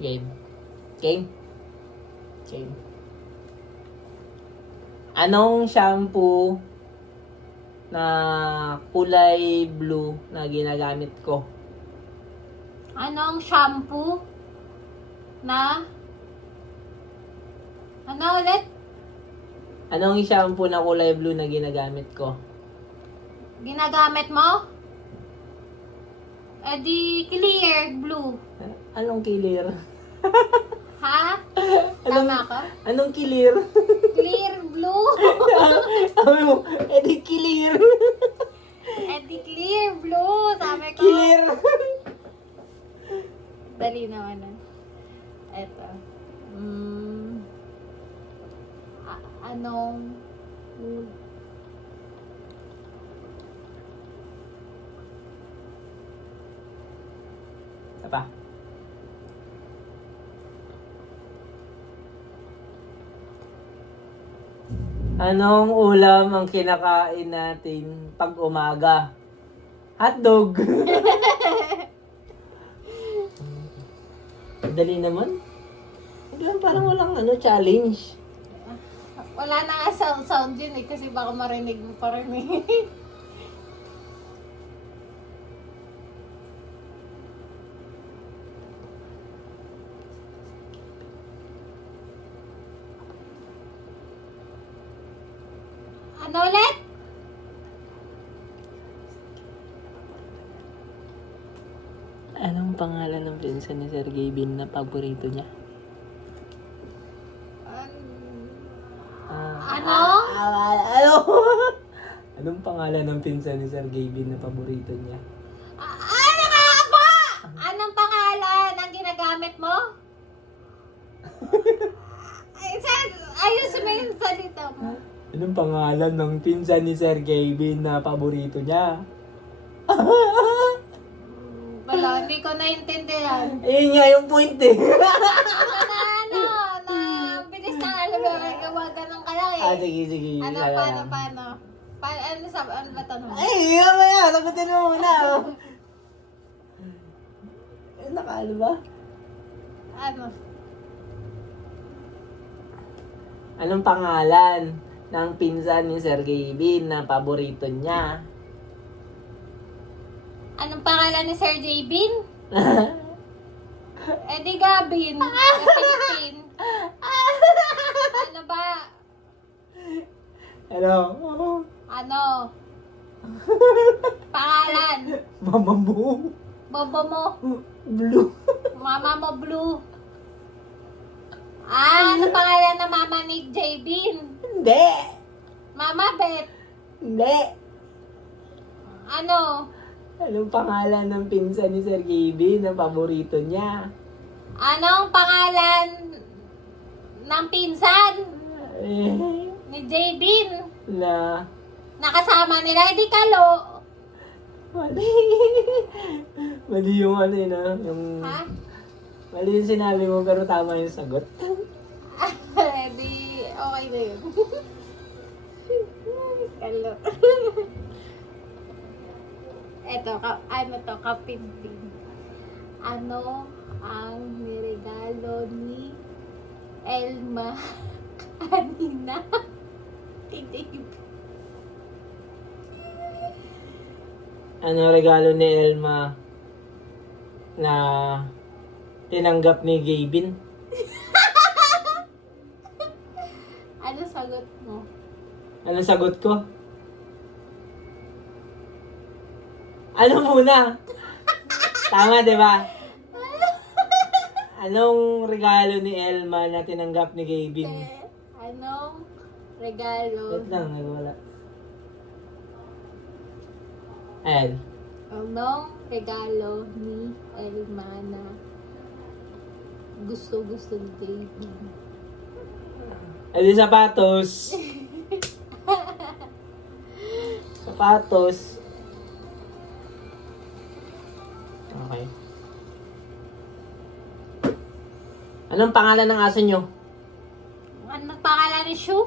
Game. Game? Game. Anong shampoo na kulay blue na ginagamit ko? Anong shampoo na... Ano ulit? Anong shampoo na kulay blue na ginagamit ko? Ginagamit mo? Eh di clear blue. Anong clear? Ha? Tama ko? Anong clear? Clear blue? Sabi mo, edi clear. Eh di clear blue. Sabi ko. Clear. Dali naman na. Eto. Anong... Apa? Anong ulam ang kinakain natin pag umaga? Hotdog. Dali naman. Hanggang parang walang challenge. Wala na nga sound yun eh. Kasi baka marinig mo pa rin eh. Ano ulit? Anong pangalan ng pinsan ni Sergey Bin na paborito niya? Ano? Ano? Anong pangalan ng pinsan ni Sergey Bin na paborito niya? Ano ka ba? Anong pangalan ang ginagamit mo? Ayusin mo yung salita mo. Anong pangalan ng pinsan ni Sergey Bin na paborito niya? Wala, hindi ko naintindihan. Ayun nga yung point eh. Na bilis na alam mo, gawagan ng kalaki. Sige. Ano, Isa paano? lang. Ano ba tanong? Ay, mamaya, sagutin mo muna. Nakalo ba? Ano? Anong pangalan ng pinsan ni Sergey Bin na paborito niya? Anong pangalan ni Sir J. Bin? Eddie Gabin. Philippine. Ano ba? Ano? Ano? Pangalan? Mama mo. Bobo mo? Blue. Mama mo blue. Ano pangalan ng mama ni J. Bin? Hindi. Mama Bet. Hindi. Ano? Anong pangalan ng pinsan ni Sergey Bin na paborito niya? Anong pangalan ng pinsan Eh, ni J. Bin? na Nakasama nila, di kalo. mali. Mali yung yung Ha? mali yung sinabi mo pero tama yung sagot. Di, okay na yun. Kalo. Eto, ano to, kapinpin. Ano ang niregalo ni Elma kanina? Hindi. Ano regalo ni Elma na tinanggap ni Gavin? Ano sagot mo? Anong sagot ko? Ano muna? Tama, di ba? Anong regalo ni Elma na tinanggap ni Gavin? Anong regalo? Wait lang, nagwala. Ayan. Anong regalo ni Elma na gusto ni David? Edi sapatos. Sapatos. Okay. Anong pangalan ng aso nyo? Ano pangalan ni Shu?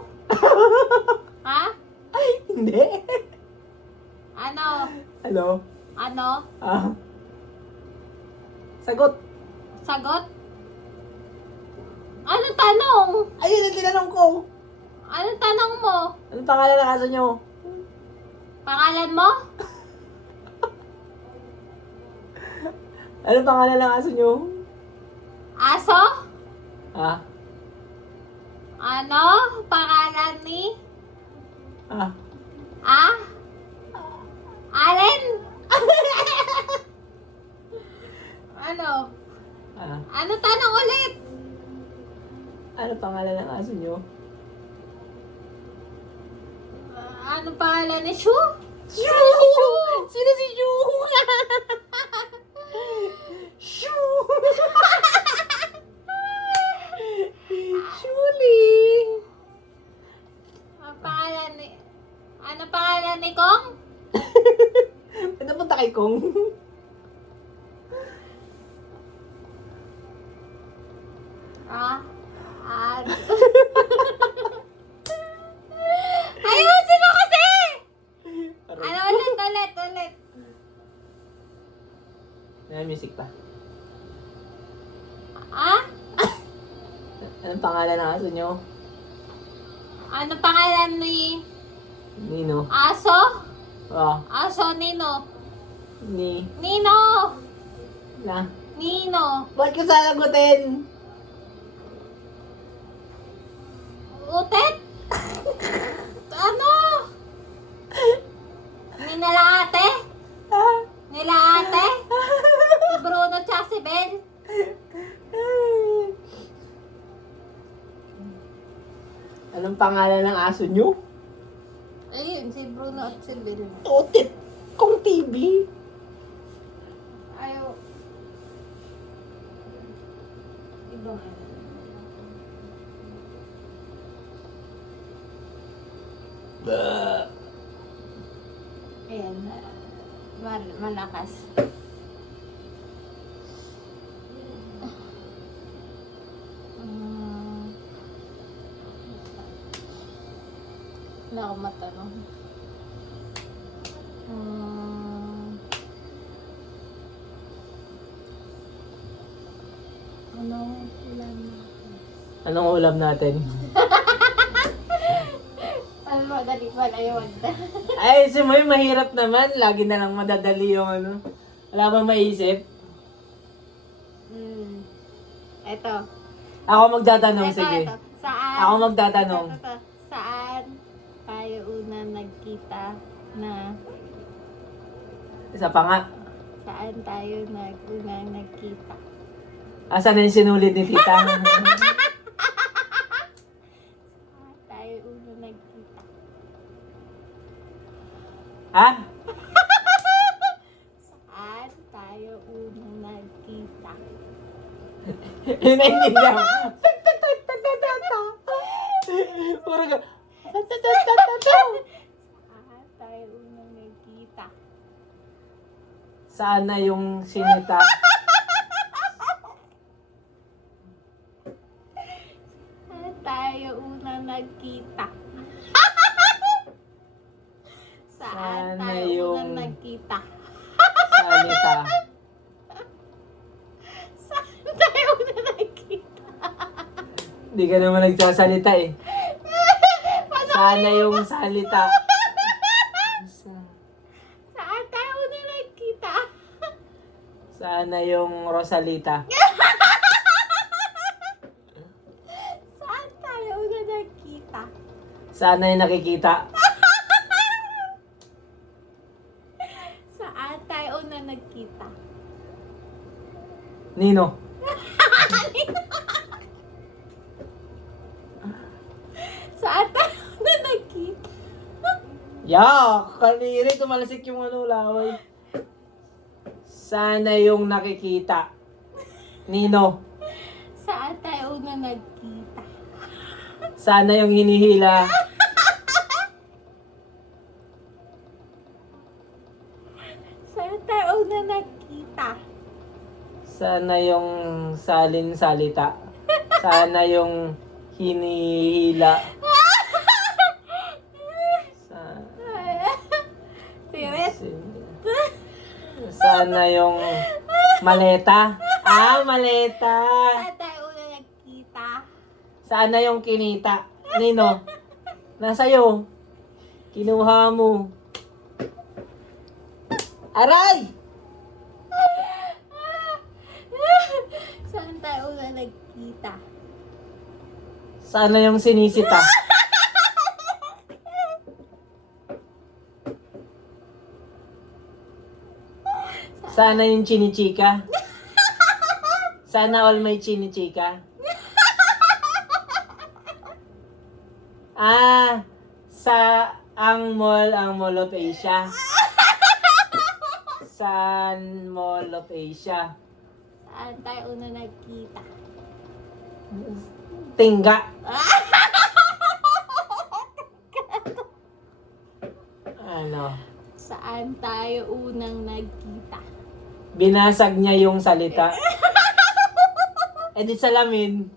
Ha? Hindi. Ano? Ano? Ano? Sagot. Sagot? Anong tanong? Ayun ang tinanong ko. Anong tanong mo? Anong pangalan ng aso nyo? Pangalan mo? Anong pangalan ng aso nyo? Aso? Ah? Ano? Pangalan ni? Ah? Ah? Allen? Ano? Ah? Ano tanong ulit? Ano pangalan ng aso nyo? Ano pangalan ni Shu? Shu! Sino si Shu? Shu! Shuli! Ano pangalan ni Kong? Napunta kay Kong. Ah? Ayusin mo kasi! Ano ulit. May music pa. Ah? Anong pangalan ng aso nyo? Ano pangalan ni Nino. Aso? Oh, Aso Nino. ni. Nino! Na. Nino. Ba't ko sasagutin? Utet? Ano? Ninalate? Ah? Nilaate? Si Bruno tsaka si Bel? Anong pangalan ng aso nyo? Ayun, si Bruno at si Bel. Otit. Kong TV. Ayaw. Ibang ano. Ayan. Malakas. Wala akong matanong. Anong ulam natin? Ano madali pala yun? Ay, si Moy, mahirap naman. Lagi na lang madadali yung ano. Wala bang maisip? Eto. Ako magtatanong, sige. Ito. Saan? Ako magtatanong. Ito. Saan tayo una nagkita na... Isa pa nga. Saan tayo unang nagkita? Asan na yung sinulid ni tita? Saan tayo una nagkita? Ha? Saan tayo unang nagkita? Yun na hindi niya. Puro ka. Saan tayo unang nagkita? Saan na yung sinita? Saan tayo unang nagkita? Saan Sana tayo yung- unang nagkita? Salita. Saan tayo unang nagkita? Hindi ka naman nagsasalita eh. Sana yung salita. Saan tayo unang nagkita? Sana yung Rosalita. Saan tayo unang nagkita? Sana yung nakikita. Saan tayo unang nagkita? Nino. Saan tayo unang nagkita? Yak! Kaniri, tumalasik yung ano, laway. Sana yung nakikita. Nino. Saan tayo unang nagkita? Sana yung hinihila. Saan tayo unang nagkita? Sana yung salin-salita. Sana yung hinihila. Siret? Sana yung maleta. Ah, maleta. Saan tayo unang nagkita? Saan na yung kinita? Nino? Nasa'yo. Kinuha mo. Aray! Saan tayo una nagkita? Saan na yung sinisita? Sana yung chinichika? Sana all may chinichika? Sa ang Mall of Asia. San Mall of Asia. Saan tayo una nagkita? Tingga. Ano? Saan tayo unang nagkita? Binasag niya yung salita. Eh di salamin.